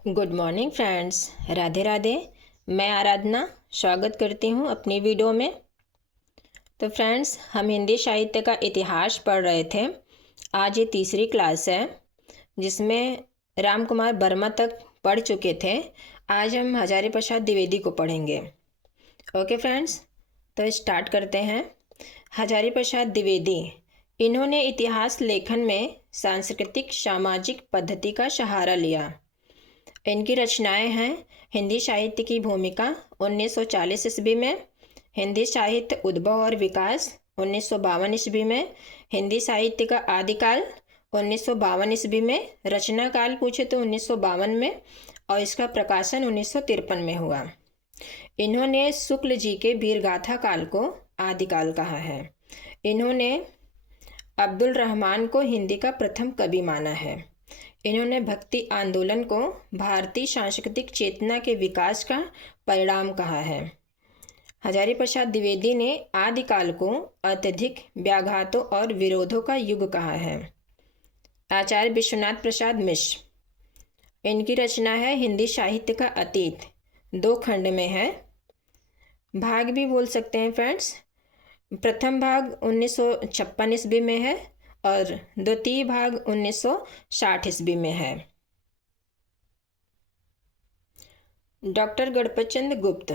Good morning friends. Radhe Radhe. मैं आराधना स्वागत करती हूँ अपनी वीडियो में। तो फ्रेंड्स, हम हिंदी साहित्य का इतिहास पढ़ रहे थे। आज ये तीसरी क्लास है जिसमें राम कुमार वर्मा तक पढ़ चुके थे। आज हम हजारी प्रसाद द्विवेदी को पढ़ेंगे। ओके फ्रेंड्स, तो स्टार्ट करते हैं। हजारी प्रसाद द्विवेदी, इन्होंने इतिहास लेखन में सांस्कृतिक सामाजिक पद्धति का सहारा लिया। इनकी रचनाएं हैं हिंदी साहित्य की भूमिका 1940 ईस्वी में, हिंदी साहित्य उद्भव और विकास 1952 ईस्वी में, हिंदी साहित्य का आदिकाल 1952 ईस्वी में, रचना काल पूछे तो 1952 में, और इसका प्रकाशन 1953 में हुआ। इन्होंने शुक्ल जी के वीरगाथा काल को आदिकाल कहा है। इन्होंने अब्दुल रहमान को हिंदी का प्रथम कवि माना है। इन्होंने भक्ति आंदोलन को भारतीय सांस्कृतिक चेतना के विकास का परिणाम कहा है। हजारी प्रसाद द्विवेदी ने आदिकाल को अत्यधिक व्याघातों और विरोधों का युग कहा है। आचार्य विश्वनाथ प्रसाद मिश्र, इनकी रचना है हिंदी साहित्य का अतीत, 2 खंड में है। भाग भी बोल सकते हैं फ्रेंड्स। प्रथम भाग 1956 ईस्वी में है और द्वितीय भाग 1960 ईस्वी में है। डॉक्टर गणपतचंद्र गुप्त,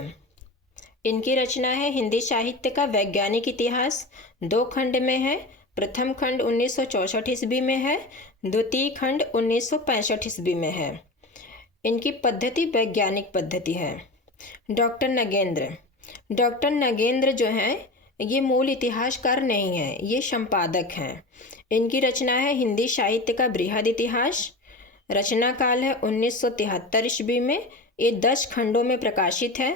इनकी रचना है हिंदी साहित्य का वैज्ञानिक इतिहास, 2 खंड में है। प्रथम खंड 1964 ईस्वी में है, द्वितीय खंड 1965 ईस्वी में है। इनकी पद्धति वैज्ञानिक पद्धति है। डॉक्टर नगेंद्र जो हैं ये मूल इतिहासकार नहीं है, ये संपादक हैं। इनकी रचना है हिंदी साहित्य का बृहद इतिहास, रचना काल है 1973 ईस्वी में। ये 10 खंडों में प्रकाशित है।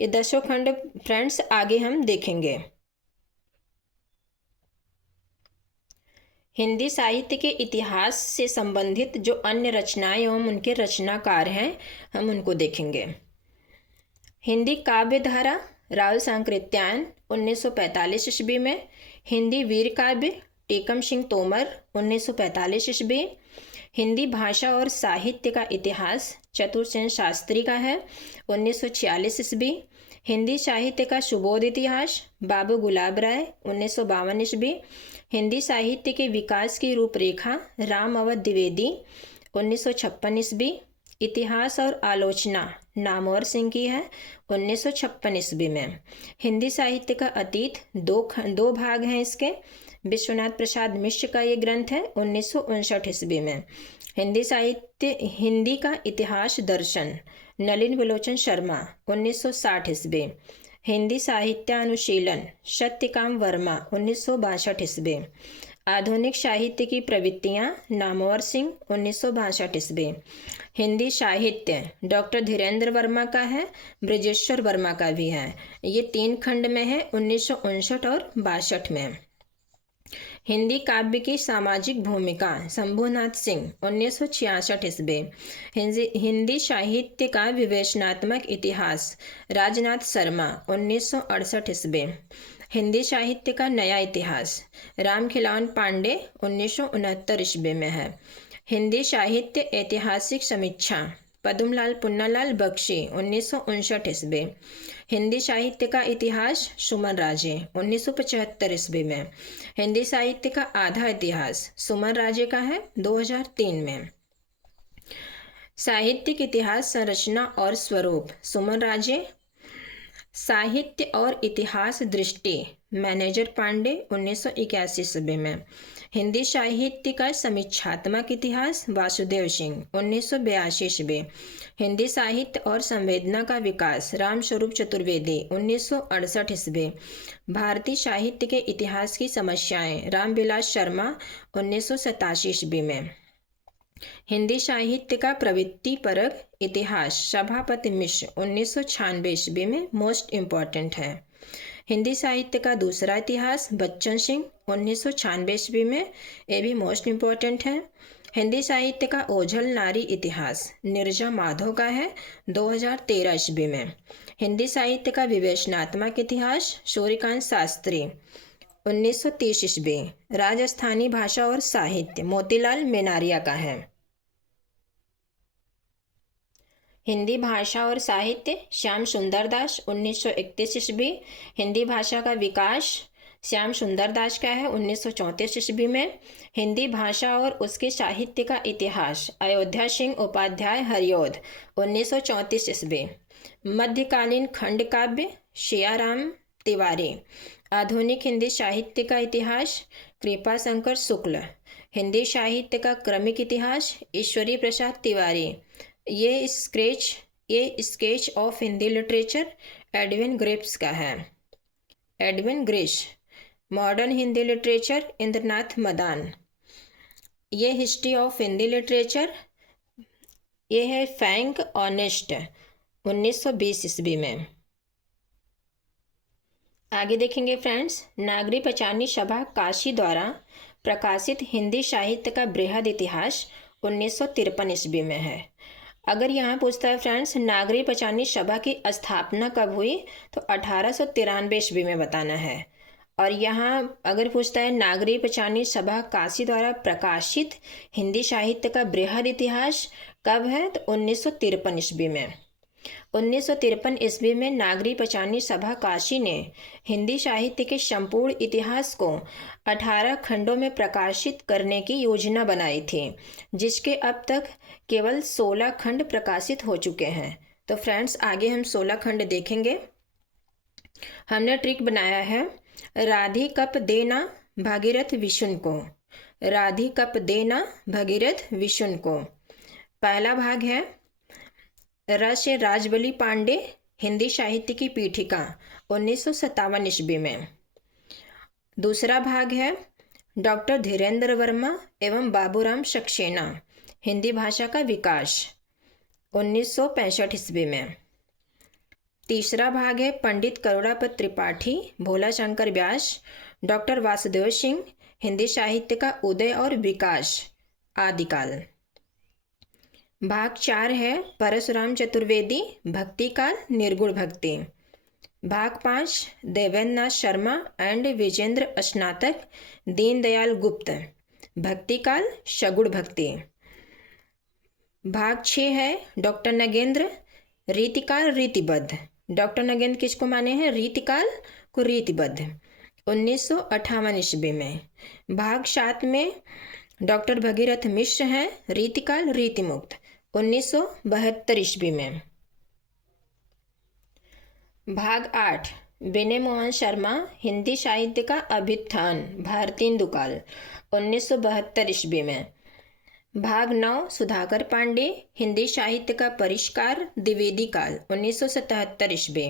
ये 10 खंड फ्रेंड्स आगे हम देखेंगे। हिंदी साहित्य के इतिहास से संबंधित जो अन्य रचनाएं एवं उनके रचनाकार हैं हम उनको देखेंगे। हिंदी काव्य धारा राहुल सांकृत्यायन 1945 ईस्वी में, हिंदी वीर काव्य टेकम सिंह तोमर 1945 ईस्वी, हिंदी भाषा और साहित्य का इतिहास चतुर्सेन शास्त्री का है 1946 ईस्वी, हिंदी साहित्य का सुबोध इतिहास बाबू गुलाब राय 1952 ईस्वी, हिंदी साहित्य के विकास की रूपरेखा राम अवध द्विवेदी 1956 ईस्वी, इतिहास और आलोचना नामवर सिंह की है 1956 ईस्वी में। हिंदी साहित्य का अतीत 2 भाग हैं इसके। विश्वनाथ प्रसाद मिश्र का ये ग्रंथ है 1959 ईस्वी में। हिंदी का इतिहास दर्शन नलिन विलोचन शर्मा 1960 ईस्वी। हिंदी साहित्यानुशीलन सत्यकाम वर्मा 1962 ईस्वी। आधुनिक साहित्य की प्रवृत्तियाँ नामवर सिंह 1962 ईस्वी। हिंदी साहित्य डॉक्टर धीरेन्द्र वर्मा का है, ब्रजेश्वर वर्मा का भी है। ये 3 खंड में है 1959 और 62 में। हिंदी काव्य की सामाजिक भूमिका शंभुनाथ सिंह 1966 ईस्वी। हिंदी साहित्य का विवेचनात्मक इतिहास राजनाथ शर्मा 1968 ईस्वी। हिंदी साहित्य का नया इतिहास रामखिलावन पांडे 1969 ईस्वी में है। हिंदी साहित्य ऐतिहासिक समीक्षा पद्मलाल पुन्नालाल बख्शी 1959 ईस्वी। हिंदी साहित्य का इतिहास सुमन राजे 1975 ईस्वी में। हिंदी साहित्य का आधा इतिहास सुमन राजे का है 2003 में। साहित्यिक इतिहास संरचना और स्वरूप सुमन राजे। साहित्य और इतिहास दृष्टि मैनेजर पांडे 1981 ईस्वी में। हिंदी साहित्य का समीक्षात्मक इतिहास वासुदेव सिंह 1982 ईस्वी। हिंदी साहित्य और संवेदना का विकास रामस्वरूप चतुर्वेदी 1968 ईस्वी। भारतीय साहित्य के इतिहास की समस्याएं रामविलास शर्मा 1987 ईस्वी में। हिंदी साहित्य का प्रवृत्ति परक इतिहास सभापति मिश्र 1996 ईस्वी में मोस्ट इम्पॉर्टेंट है। हिंदी साहित्य का दूसरा इतिहास बच्चन सिंह 1996 ईस्वी में, ये भी मोस्ट इम्पॉर्टेंट है। हिंदी साहित्य का ओझल नारी इतिहास नीरजा माधव का है 2013 ईस्वी में। हिंदी साहित्य का विवेचनात्मक इतिहास सूर्यकांत शास्त्री 1930 ईस्वी। राजस्थानी भाषा और साहित्य मोतीलाल मेनारिया का है। हिंदी भाषा और साहित्य श्याम सुंदर दास 1931 ईस्वी। हिंदी भाषा का विकास श्याम सुंदर दास का है 1934 ईस्वी में। हिंदी भाषा और उसके साहित्य का इतिहास अयोध्या सिंह उपाध्याय हरिऔध 1934 ईस्वी। मध्यकालीन खंड काव्य शियाराम तिवारी। आधुनिक हिंदी साहित्य का इतिहास कृपा शंकर शुक्ल। हिंदी साहित्य का क्रमिक इतिहास ईश्वरी प्रसाद तिवारी। ये sketch of Hindi literature Edwin Greaves का है। Edwin Greaves. Modern Hindi literature Indranath Madan. ये हिस्ट्री ऑफ हिंदी लिटरेचर ये है फ्रैंक ऑनेस्ट 1920 ईस्वी में। आगे देखेंगे फ्रेंड्स, नागरी पंचाननी सभा काशी द्वारा प्रकाशित हिंदी साहित्य का बृहद इतिहास 1953 ईस्वी में है। अगर यहाँ पूछता है फ्रेंड्स नागरी पंचाननी सभा की स्थापना कब हुई तो 1893 ईस्वी में बताना है। और यहाँ अगर पूछता है नागरी पंचाननी सभा काशी द्वारा प्रकाशित हिंदी साहित्य का बृहद इतिहास कब है तो 1953 ईस्वी में। 1953 ईस्वी में नागरी पंचाननी सभा काशी ने हिंदी साहित्य के संपूर्ण इतिहास को 18 खंडों में प्रकाशित करने की योजना बनाई थी, जिसके अब तक केवल 16 खंड प्रकाशित हो चुके हैं। तो फ्रेंड्स आगे हम 16 खंड देखेंगे। हमने ट्रिक बनाया है राधिकप देना भागीरथ विशुन को। राधिकप देना भागीरथ विशुन को। पहला भाग है रस राजबली पांडे हिंदी साहित्य की पीठिका 1957 ईस्वी में। दूसरा भाग है डॉक्टर धीरेन्द्र वर्मा एवं बाबूराम सक्सेना हिंदी भाषा का विकास 1965 ईस्वी में। तीसरा भाग है पंडित करुणापत त्रिपाठी भोला शंकर व्यास डॉक्टर वासुदेव सिंह हिंदी साहित्य का उदय और विकास आदिकाल। भाग 4 है परशुराम चतुर्वेदी भक्ति काल निर्गुण भक्ति। भाग 5 देवेंद्र नाथ शर्मा एंड विजेंद्र स्नातक दीनदयाल गुप्त भक्ति काल सगुण भक्ति। भाग 6 है डॉक्टर नगेंद्र रीतिकाल रीतिबद्ध। डॉक्टर नगेंद्र किसको माने हैं रीतिकाल को रीतिबद्ध 1958 ईस्वी में। भाग 7 में डॉक्टर भगीरथ मिश्र हैं रीतिकाल रीतिमुक्त 1972 ईस्वी में। भाग 8 विनय मोहन शर्मा हिंदी साहित्य का अभ्युत्थान भारतेंदुकाल 1972 ईस्वी में। भाग 9 सुधाकर पांडे हिंदी साहित्य का परिष्कार द्विवेदी काल 1977 ईस्वी।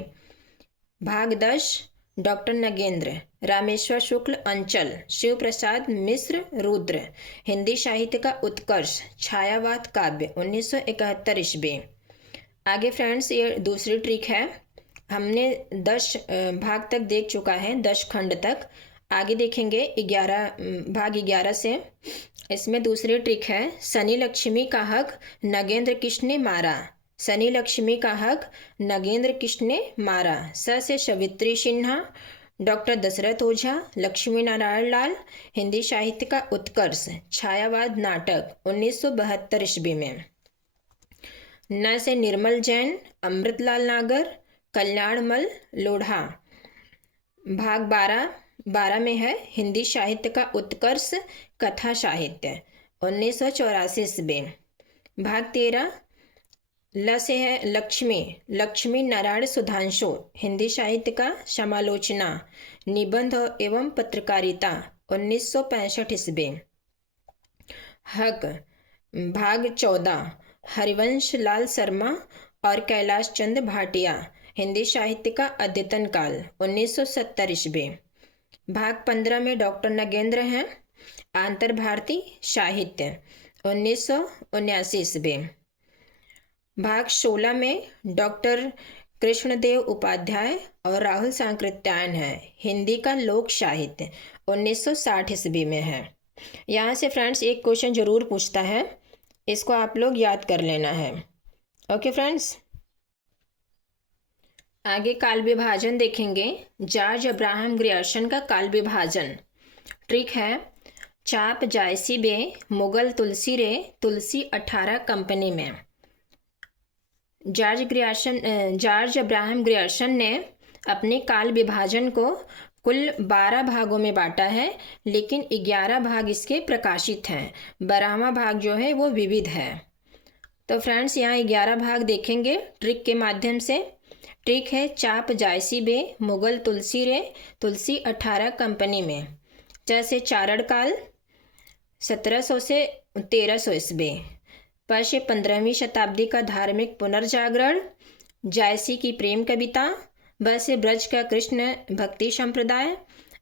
भाग 10 डॉक्टर नगेंद्र रामेश्वर शुक्ल अंचल शिव प्रसाद मिश्र रुद्र हिंदी साहित्य का उत्कर्ष छायावाद काव्य 1971 ईस्वी। आगे फ्रेंड्स ये दूसरी ट्रिक है। हमने 10 भाग तक देख चुका है 10 खंड तक। आगे देखेंगे 11 से। इसमें दूसरी ट्रिक है शनि लक्ष्मी का हक नगेंद्र किस ने मारा। शनि लक्ष्मी का हक नगेंद्र किस ने मारा। स से सवित्री सिन्हा डॉक्टर दशरथ ओझा लक्ष्मी नारायण लाल हिंदी साहित्य का उत्कर्ष छायावाद नाटक 1972 ईस्वी में। न से निर्मल जैन अमृतलाल नागर कल्याणमल लोढ़ा। भाग 12 में है हिंदी साहित्य का उत्कर्ष कथा साहित्य 1984 ईस्वी। भाग 13 ल से है लक्ष्मी नारायण सुधांशु हिंदी साहित्य का समालोचना निबंध एवं पत्रकारिता 1965 ईस्वी। हक भाग 14 हरिवंश लाल शर्मा और कैलाश चंद भाटिया हिंदी साहित्य का अद्यतन काल 1970 ईस्वी। भाग 15 में डॉक्टर नगेंद्र हैं आंतर भारतीय साहित्य 1979 ईस्वी। भाग 16 में डॉक्टर कृष्णदेव उपाध्याय और राहुल सांकृत्यायन है हिंदी का लोक साहित्य 1960 ईस्वी में है। यहाँ से फ्रेंड्स एक क्वेश्चन जरूर पूछता है, इसको आप लोग याद कर लेना है। ओके फ्रेंड्स, आगे काल विभाजन देखेंगे। जॉर्ज अब्राहम ग्रियर्सन का काल विभाजन ट्रिक है चाप जायसी बे मुगल तुलसी रे तुलसी 18 कंपनी में। जॉर्ज अब्राहम ग्रियर्सन ने अपने काल विभाजन को कुल 12 भागों में बांटा है, लेकिन 11 भाग इसके प्रकाशित हैं। 12वां भाग जो है वो विविध है। तो फ्रेंड्स यहाँ 11 भाग देखेंगे ट्रिक के माध्यम से। ट्रिक है चाप जायसी बे मुगल तुलसी रे तुलसी 18 कंपनी में। जैसे चारण काल 1700 से 1300 ईस्वी। पश्य 15वीं शताब्दी का धार्मिक पुनर्जागरण। जायसी की प्रेम कविता। बस ब्रज का कृष्ण भक्ति संप्रदाय।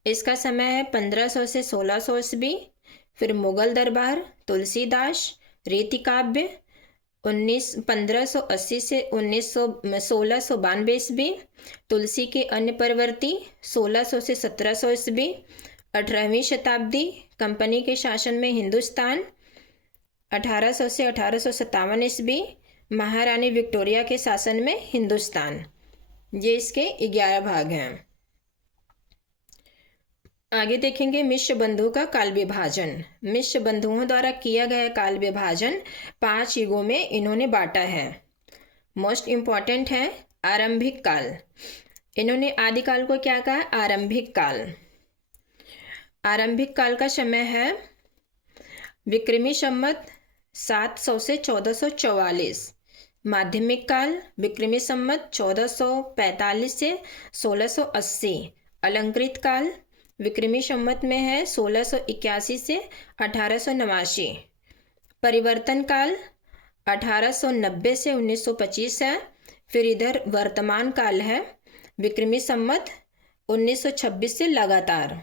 इसका समय है 1500 से 1600 ईस्वी। फिर मुगल दरबार तुलसीदास रीति काव्य 1580 से 1692 ईस्वी। तुलसी के अन्य परवर्ती 1600 से 1700 ईस्वी। 18वीं शताब्दी कंपनी के शासन में हिंदुस्तान 1800 से 1857 ईस्वी। महारानी विक्टोरिया के शासन में हिंदुस्तान। ये इसके 11 भाग हैं। आगे देखेंगे मिश्र बंधु का काल विभाजन। मिश्र बंधुओं द्वारा किया गया काल विभाजन 5 युगों में इन्होंने बांटा है। मोस्ट इम्पॉर्टेंट है आरंभिक काल। इन्होंने आदिकाल को क्या कहा? आरंभिक काल। आरंभिक काल का समय है विक्रमी संवत 700 से 1444। माध्यमिक काल विक्रमी संवत 1445 से 1680। अलंकृत काल विक्रमी संवत में है 1681 से 1889। परिवर्तन काल 1890 से 1925 है। फिर इधर वर्तमान काल है विक्रमी संवत 1926 से लगातार।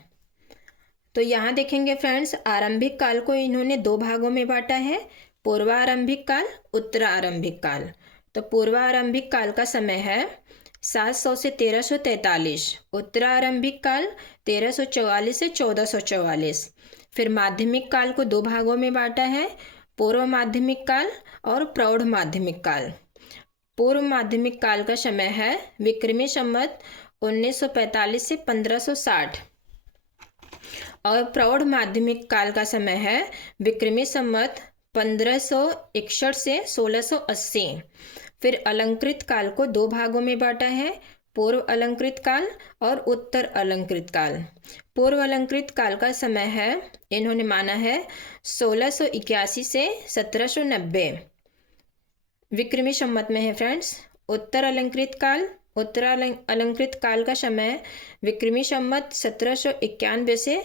तो यहाँ देखेंगे फ्रेंड्स, आरंभिक काल को इन्होंने 2 भागों में बांटा है, पूर्वारंभिक काल, उत्तरारंभिक काल। तो पूर्वारंभिक काल का समय है 700 से 1343। उत्तरारंभिक काल 1344 से 1444। फिर माध्यमिक काल को 2 भागों में बांटा है, पूर्व माध्यमिक काल और प्रौढ़ माध्यमिक काल। पूर्व माध्यमिक काल का समय है विक्रमी संवत 1945 से 1560 और प्रौढ़ माध्यमिक काल का समय है विक्रमी संवत 1561 से 1680। फिर अलंकृत काल को 2 भागों में बांटा है, पूर्व अलंकृत काल और उत्तर अलंकृत काल। पूर्व अलंकृत काल का समय है इन्होंने माना है 1681 से 1790 विक्रमी संवत में है फ्रेंड्स। उत्तर अलंकृत काल, उत्तर अलंकृत काल का समय विक्रमी संवत 1791 से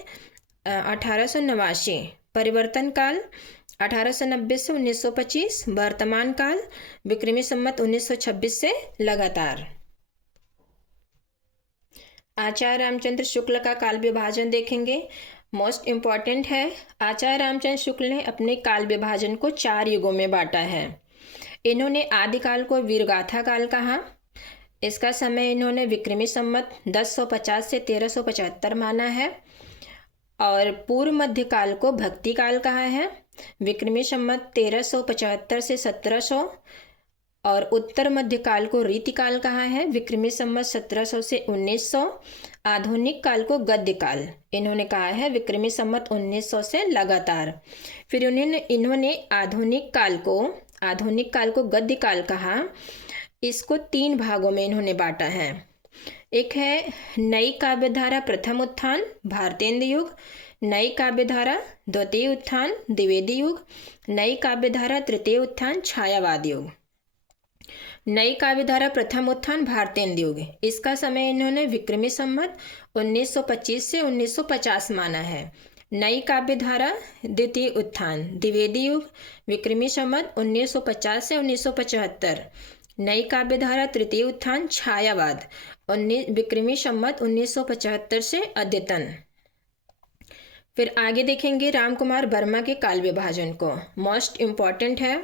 1889। परिवर्तन काल 1890 से 1925। वर्तमान काल विक्रमी संवत 1926 से लगातार। आचार्य रामचंद्र शुक्ल का काल विभाजन देखेंगे। मोस्ट इम्पॉर्टेंट है। आचार्य रामचंद्र शुक्ल ने अपने काल विभाजन को 4 युगों में बांटा है। इन्होंने आदिकाल को वीरगाथा काल कहा। इसका समय इन्होंने विक्रमी संवत 1050 से 1375 माना है। और पूर्व मध्य काल को भक्ति काल कहा है, विक्रमी संवत 1375 से 1700। और उत्तर मध्य काल को रीति काल कहा है, विक्रमी संवत 1700 से 1900। आधुनिक काल को गद्य काल इन्होंने कहा है, विक्रमी संवत 1900 से लगातार। फिर इन्होंने आधुनिक काल को गद्य काल कहा। इसको 3 भागों में इन्होंने बांटा है। एक है नई काव्यधारा प्रथम उत्थान भारतेंद्र युग, नई काव्यधारा द्वितीय उत्थान द्विवेदी युग, नई काव्यधारा तृतीय उत्थान छायावाद युग। नई काव्यधारा प्रथम उत्थान भारतेंद्र युग, इसका समय इन्होंने विक्रमी संवत 1925 से 1950 माना है। नई काव्यधारा द्वितीय उत्थान द्विवेदी युग, विक्रमी संवत 1950 से 1975। नई काव्यधारा तृतीय उत्थान छायावाद विक्रमी संवत 1975 से अद्यतन। फिर आगे देखेंगे रामकुमार वर्मा के काल विभाजन को। मोस्ट इम्पॉर्टेंट है।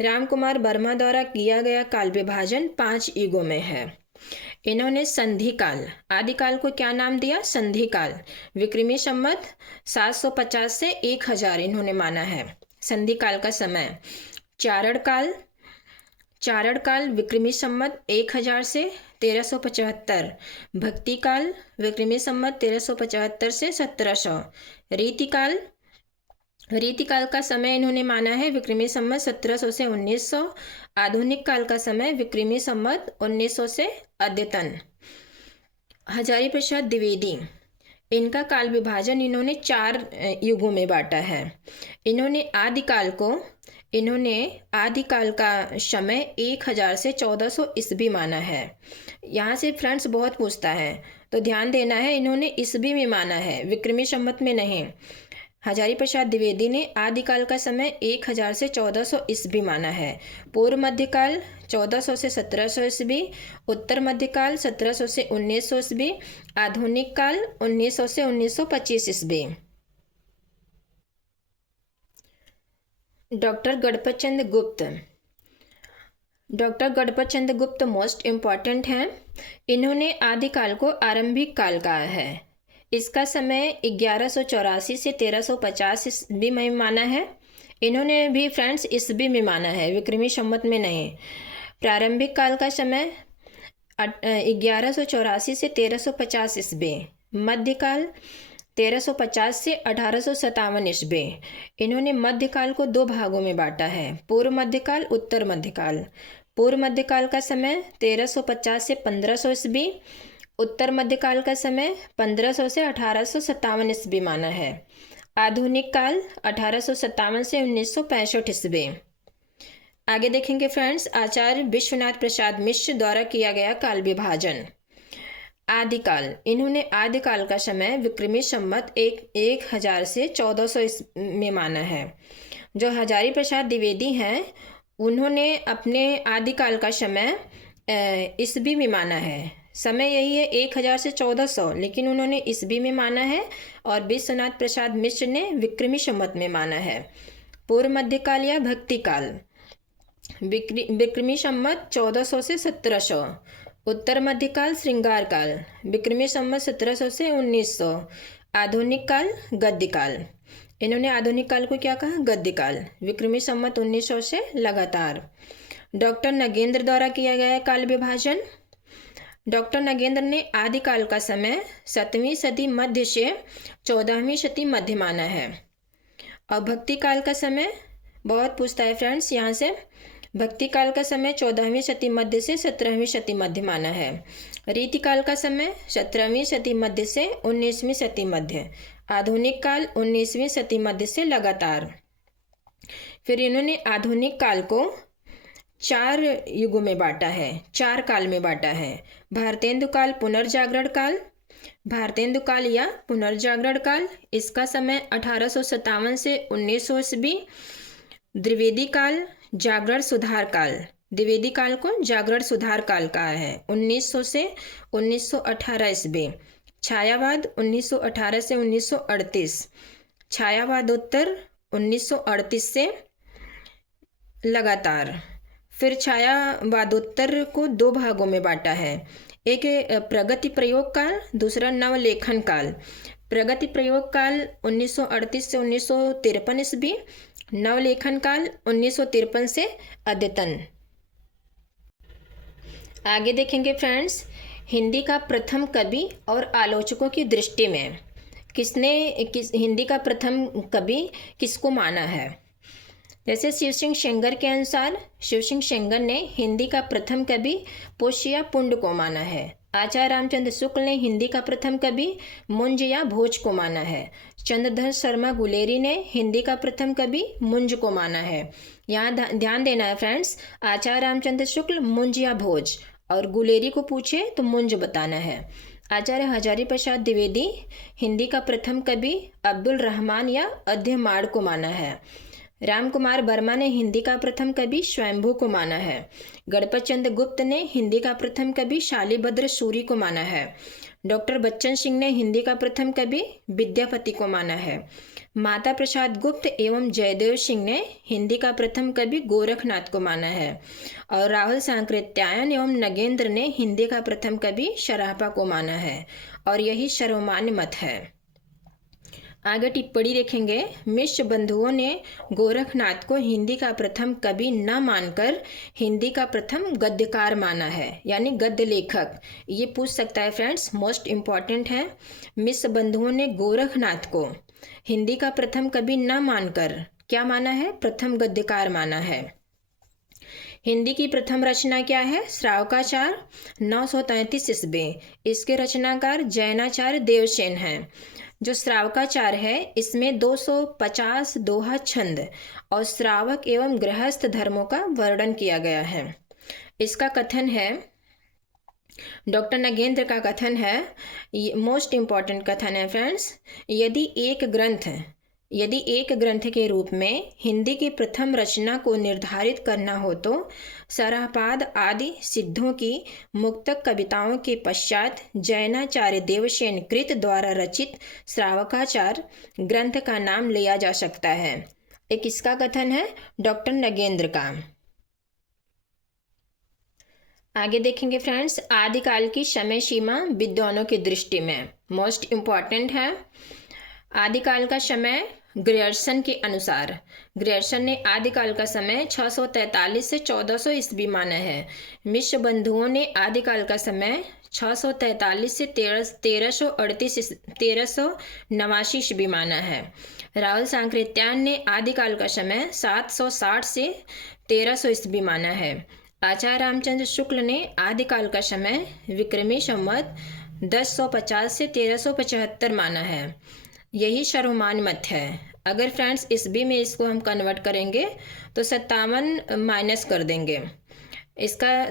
रामकुमार वर्मा द्वारा किया गया काल विभाजन 5 युगों में है। इन्होंने संधि काल, आदिकाल को क्या नाम दिया? संधि काल। विक्रमी संवत 750 से 1000 इन्होंने माना है संधि काल का समय। चारण काल विक्रमी संवत 1000 से 1375। भक्ति काल विक्रमी संवत 1375 से 1700। रीति काल रीतिकाल का समय इन्होंने माना है विक्रमी संवत 1700 से 1900। आधुनिक काल का समय विक्रमी संवत 1900 से अद्यतन। हजारी प्रसाद द्विवेदी, इनका काल विभाजन इन्होंने 4 युगों में बांटा है। इन्होंने आदिकाल का समय 1000 से 1400 ईस्वी माना है। यहाँ से फ्रेंड्स बहुत पूछता है, तो ध्यान देना है, इन्होंने ईस्वी में माना है, विक्रमी संवत में नहीं। हजारी प्रसाद द्विवेदी ने आदिकाल का समय 1000 से 1400 ईस्वी माना है। पूर्व मध्यकाल 1400 से 1700 ईस्वी, उत्तर मध्यकाल 1700 से 1900 ईस्वी, आधुनिक काल 1900 से 1925 ईस्वी। डॉक्टर गणपत चंद्र गुप्त मोस्ट इम्पॉर्टेंट हैं। इन्होंने आदिकाल को आरंभिक काल कहा है। इसका समय 1184 से 1350 ईस्वी में माना है। इन्होंने भी फ्रेंड्स ईस्वी में माना है, विक्रमी संवत में नहीं। प्रारंभिक काल का समय 1184 से 1350 ईस्वी, मध्यकाल 1350 से 1857 ईस्वी। इन्होंने मध्यकाल को 2 भागों में बांटा है, पूर्व मध्यकाल, उत्तर मध्यकाल। पूर्व मध्यकाल का समय 1350 से 1500 ईस्वी, उत्तर मध्यकाल का समय 1500 से 1857 ईस्वी माना है। आधुनिक काल 1857 से 1965 ईस्वी। आगे देखेंगे फ्रेंड्स, आचार्य विश्वनाथ प्रसाद मिश्र द्वारा किया गया काल विभाजन। आदिकाल, इन्होंने आदिकाल का समय विक्रमी संवत 1000 से 1400 में माना है। जो हजारी प्रसाद द्विवेदी हैं, उन्होंने अपने आदिकाल का समय ईस्वी में माना है। समय यही है 1000 से 1400, लेकिन उन्होंने ईस्वी में माना है, और विश्वनाथ प्रसाद मिश्र ने विक्रमी संवत में माना है। पूर्व मध्यकाल या भक्ति काल विक्रमी संवत 1400 से 1700। उत्तर मध्यकाल श्रृंगार काल विक्रमी संवत 1700 से 1900। आधुनिक काल गद्य काल, इन्होंने आधुनिक काल को क्या कहा, गद्य काल, विक्रमी संवत 1900 से लगातार। डॉक्टर नगेंद्र द्वारा किया गया काल विभाजन। डॉक्टर नगेंद्र ने आदिकाल का समय 7वीं सदी मध्य से 14वीं सदी मध्य माना है। और भक्ति काल का समय बहुत पूछता है फ्रेंड्स, यहाँ से भक्ति काल का समय 14वीं सदी मध्य से 17वीं सदी मध्य माना है। रीतिकाल का समय 17वीं सदी मध्य से 19वीं सदी मध्य। आधुनिक काल 19वीं सदी मध्य से लगातार। फिर इन्होंने आधुनिक काल को 4 युगों में बांटा है, 4 काल में बांटा है। भारतेंदु काल, पुनर्जागरण काल, भारतेंदु काल या पुनर्जागरण काल, इसका समय 1857 से 1900 ईस्वी। द्विवेदी काल, जागरण सुधार काल, द्विवेदी काल को जागरण सुधार काल कहा है, 1900 से 1918 ईस्वी। छायावाद 1918 से 1938। छायावादोत्तर 1938 से लगातार। फिर छायावादोत्तर को 2 भागों में बांटा है, एक प्रगति प्रयोग काल, दूसरा नवलेखन काल। प्रगति प्रयोग काल 1938 से 1953 ईस्वी, नवलेखन काल 1953 से अद्यतन। आगे देखेंगे फ्रेंड्स, हिंदी का प्रथम कवि और आलोचकों की दृष्टि में हिंदी का प्रथम कवि किसको माना है। जैसे शिव सिंह सेंगर के अनुसार, शिव सिंह सेंगर ने हिंदी का प्रथम कवि पुष्य या पुंड को माना है। आचार्य रामचंद्र शुक्ल ने हिंदी का प्रथम कवि मुंज या भोज को माना है। चंद्रधर शर्मा गुलेरी ने हिंदी का प्रथम कवि मुंज को माना है। यहाँ ध्यान देना है फ्रेंड्स, आचार्य रामचंद्र शुक्ल मुंज या भोज, और गुलेरी को पूछे तो मुंज बताना है। आचार्य हजारी प्रसाद द्विवेदी हिंदी का प्रथम कवि अब्दुल रहमान या अध्यमाड़ को माना है। रामकुमार वर्मा ने हिंदी का प्रथम कवि स्वयंभू को माना है। गणपत चंद्र गुप्त ने हिंदी का प्रथम कवि शालिभद्र सूरी को माना है। डॉक्टर बच्चन सिंह ने हिंदी का प्रथम कवि विद्यापति को माना है। माता प्रसाद गुप्त एवं जयदेव सिंह ने हिंदी का प्रथम कवि गोरखनाथ को माना है। और राहुल सांकृत्यायन एवं नगेंद्र ने हिंदी का प्रथम कवि शराफा को माना है, और यही सर्वमान्य मत है। आगे टिप्पणी देखेंगे, मिश्र बंधुओं ने गोरखनाथ को हिंदी का प्रथम कवि न मानकर हिंदी का प्रथम गद्यकार माना है, यानी गद्य लेखक। ये पूछ सकता है फ्रेंड्स, मोस्ट इम्पॉर्टेंट है। मिश्र बंधुओं ने गोरखनाथ को हिंदी का प्रथम कवि न मानकर क्या माना है? प्रथम गद्यकार माना है। हिंदी की प्रथम रचना क्या है? श्रावकाचार 933 ईस्वी। इसके रचनाकार जैनाचार्य देवसेन हैं। जो श्रावकाचार है इसमें 250 दोहा छंद और श्रावक एवं गृहस्थ धर्मों का वर्णन किया गया है। इसका कथन है, डॉक्टर नगेंद्र का कथन है, मोस्ट इम्पॉर्टेंट कथन है फ्रेंड्स, यदि एक ग्रंथ के रूप में हिंदी की प्रथम रचना को निर्धारित करना हो तो सरापाद आदि सिद्धों की मुक्तक कविताओं के पश्चात जैनाचार्य देवसेन कृत द्वारा रचित श्रावकाचार ग्रंथ का नाम लिया जा सकता है। एक किसका कथन है? डॉक्टर नगेंद्र का। आगे देखेंगे फ्रेंड्स, आदिकाल की समय सीमा विद्वानों की दृष्टि में मोस्ट इम्पॉर्टेंट है। आदिकाल का समय ग्रियर्सन के अनुसार, ग्रियर्सन ने आदिकाल का समय 643 से 1400 ईस्वी माना है। मिश्र बंधुओं ने आदिकाल का समय 643 से 1389 ईस्वी माना है। राहुल सांकृत्यायन ने आदिकाल का समय 760 से 1300 ईस्वी माना है। आचार्य रामचंद्र शुक्ल ने आदिकाल का समय विक्रमी संवत 1050 से 1375 माना है। यही सर्वमान्य मत है। अगर फ्रेंड्स ईस्वी में इसको हम कन्वर्ट करेंगे तो 57 माइनस कर देंगे, इसका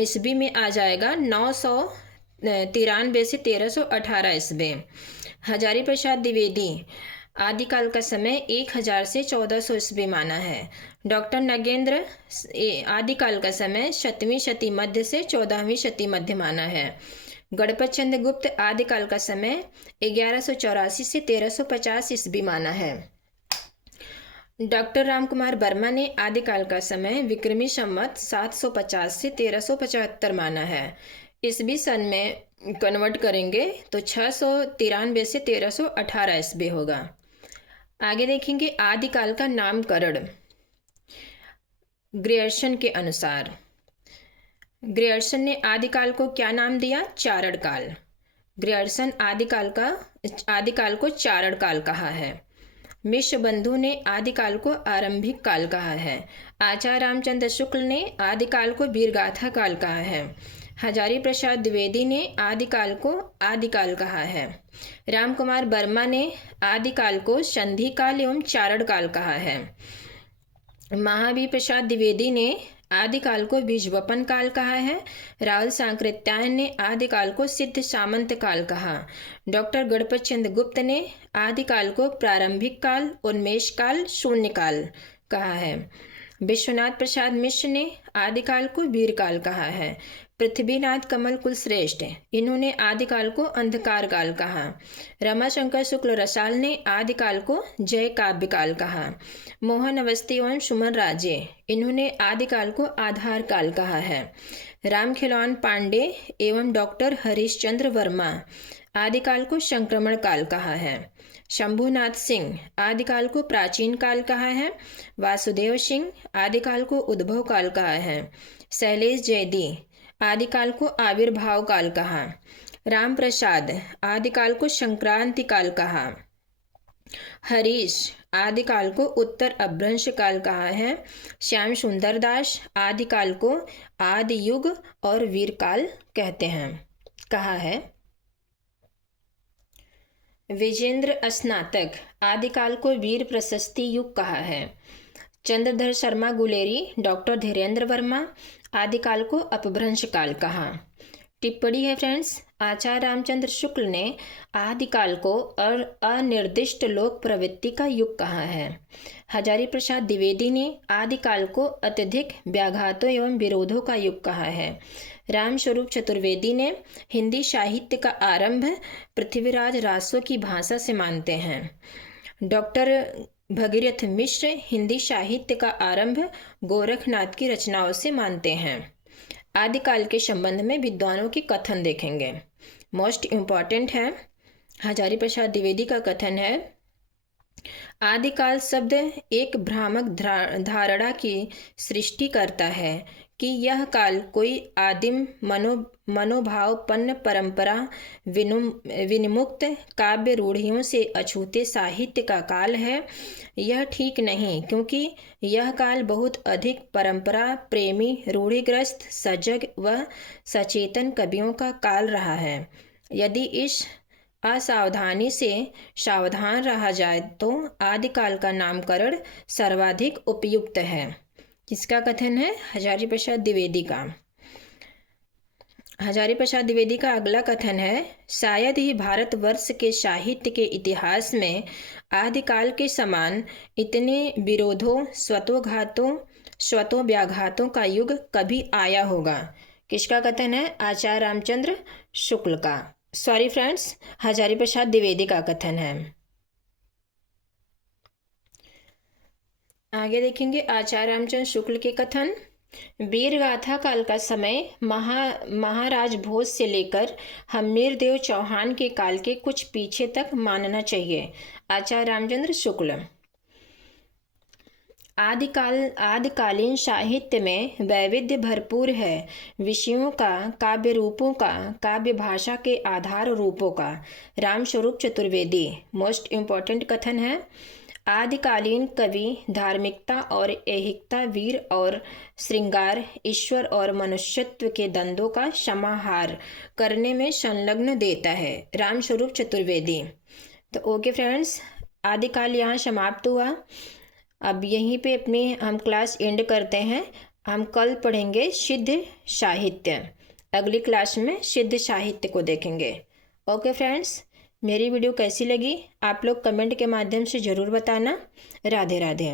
ईस्वी में आ जाएगा 993 से 1318 ईस्वी। हजारी प्रसाद द्विवेदी आदिकाल का समय 1000 से 1400 ईस्वी माना है। डॉक्टर नगेंद्र आदिकाल का समय 7वीं शती मध्य से 14वीं शती मध्य माना है। गणपत चंद्र गुप्त आदिकाल का समय 1184 से 1350 ईस्वी माना है। डॉक्टर रामकुमार वर्मा ने आदिकाल का समय विक्रमी संवत 750 से 1375 माना है। ईस्वी सन में कन्वर्ट करेंगे तो 693 से 1318 ईस्वी होगा। आगे देखेंगे आदिकाल का नामकरण ग्रियर्सन के अनुसार। ग्रियर्सन ने आदिकाल को क्या नाम दिया? चारण काल। ग्रियर्सन आदिकाल को चारण काल कहा है। मिश्र बंधु ने आदिकाल को आरंभिक काल कहा है। आचार्य रामचंद्र शुक्ल ने आदिकाल को वीरगाथा काल कहा है। हजारी प्रसाद द्विवेदी ने आदिकाल को आदिकाल कहा है। रामकुमार वर्मा ने आदिकाल को संधि काल एवं चारण काल कहा है। महावीर प्रसाद द्विवेदी ने आदिकाल को बीजवपन काल कहा है। राहुल सांकृत्यायन ने आदिकाल को सिद्ध सामंत काल कहा। डॉक्टर गणपत चंद्र गुप्त ने आदिकाल को प्रारंभिक काल, उन्मेष काल, शून्य काल कहा है। विश्वनाथ प्रसाद मिश्र ने आदिकाल को वीरकाल कहा है। पृथ्वीनाथ कमल कुलश्रेष्ठ इन्होंने आदिकाल को अंधकार काल कहा। रमाशंकर शुक्ल रसाल ने आदिकाल को जय काव्य काल कहा। मोहन अवस्थी एवं सुमन राजे इन्होंने आदिकाल को आधार काल कहा है। रामखिलौन पांडे एवं डॉक्टर हरीशचंद्र वर्मा आदिकाल को संक्रमण काल कहा है। शंभुनाथ सिंह आदिकाल को प्राचीन काल कहा है। वासुदेव सिंह आदिकाल को उद्भव काल कहा है। शैलेश जैदी आदिकाल को आविर्भाव काल कहा। राम प्रसाद आदिकाल को संक्रांति काल कहा। हरीश आदिकाल को उत्तर अभ्रंश काल कहा है। श्याम सुंदर दास आदिकाल को आदि युग और वीर काल कहते हैं कहा है। विजेंद्र स्नातक आदिकाल को वीर प्रशस्ति युग कहा है। चंद्रधर शर्मा गुलेरी डॉक्टर धीरेन्द्र वर्मा आदिकाल को अपभ्रंश काल कहा। टिप्पणी है फ्रेंड्स, आचार्य रामचंद्र शुक्ल ने आदिकाल को अनिर्दिष्ट लोक प्रवृत्ति का युग कहा है। हजारी प्रसाद द्विवेदी ने आदिकाल को अत्यधिक व्याघातों एवं विरोधों का युग कहा है। रामस्वरूप चतुर्वेदी ने हिंदी साहित्य का आरंभ पृथ्वीराज रासो की भाषा से मानते हैं। डॉक्टर भगीरथ मिश्र हिंदी साहित्य का आरंभ गोरखनाथ की रचनाओं से मानते हैं। आदिकाल के संबंध में विद्वानों की कथन देखेंगे, मोस्ट इम्पॉर्टेंट है। हजारी प्रसाद द्विवेदी का कथन है, आदिकाल शब्द एक भ्रामक धारणा की सृष्टि करता है कि यह काल कोई आदिम मनोभावपन्न परंपरा विनिमुक्त काव्य रूढ़ियों से अछूते साहित्य का काल है, यह ठीक नहीं, क्योंकि यह काल बहुत अधिक परंपरा प्रेमी, रूढ़िग्रस्त, सजग व सचेतन कवियों का काल रहा है। यदि इस असावधानी से सावधान रहा जाए तो आदिकाल का नामकरण सर्वाधिक उपयुक्त है। किसका कथन है? हजारी प्रसाद द्विवेदी का। हजारी प्रसाद द्विवेदी का अगला कथन है, शायद ही भारतवर्ष के साहित्य के इतिहास में आदिकाल के समान इतने विरोधों, स्वतोव्याघातों का युग कभी आया होगा। किसका कथन है? आचार्य रामचंद्र शुक्ल का। सॉरी फ्रेंड्स, हजारी प्रसाद द्विवेदी का कथन है। आगे देखेंगे आचार्य रामचंद्र शुक्ल के कथन। वीरगाथा काल का समय महाराज भोज से लेकर हम्मीरदेव चौहान के काल के कुछ पीछे तक मानना चाहिए। आचार्य रामचंद्र शुक्ल। आदिकालीन साहित्य में वैविध्य भरपूर है, विषयों का, काव्य रूपों का, काव्य भाषा के आधार रूपों का। रामस्वरूप चतुर्वेदी। मोस्ट इम्पॉर्टेंट कथन है, आदिकालीन कवि धार्मिकता और ऐहिकता, वीर और श्रृंगार, ईश्वर और मनुष्यत्व के द्वंद्वों का समाहार करने में संलग्न देता है। रामस्वरूप चतुर्वेदी। तो ओके फ्रेंड्स, आदिकाल यहाँ समाप्त हुआ। अब यहीं पे अपनी हम क्लास एंड करते हैं। हम कल पढ़ेंगे सिद्ध साहित्य। अगली क्लास में सिद्ध साहित्य को देखेंगे। ओके फ्रेंड्स, मेरी वीडियो कैसी लगी आप लोग कमेंट के माध्यम से ज़रूर बताना। राधे राधे।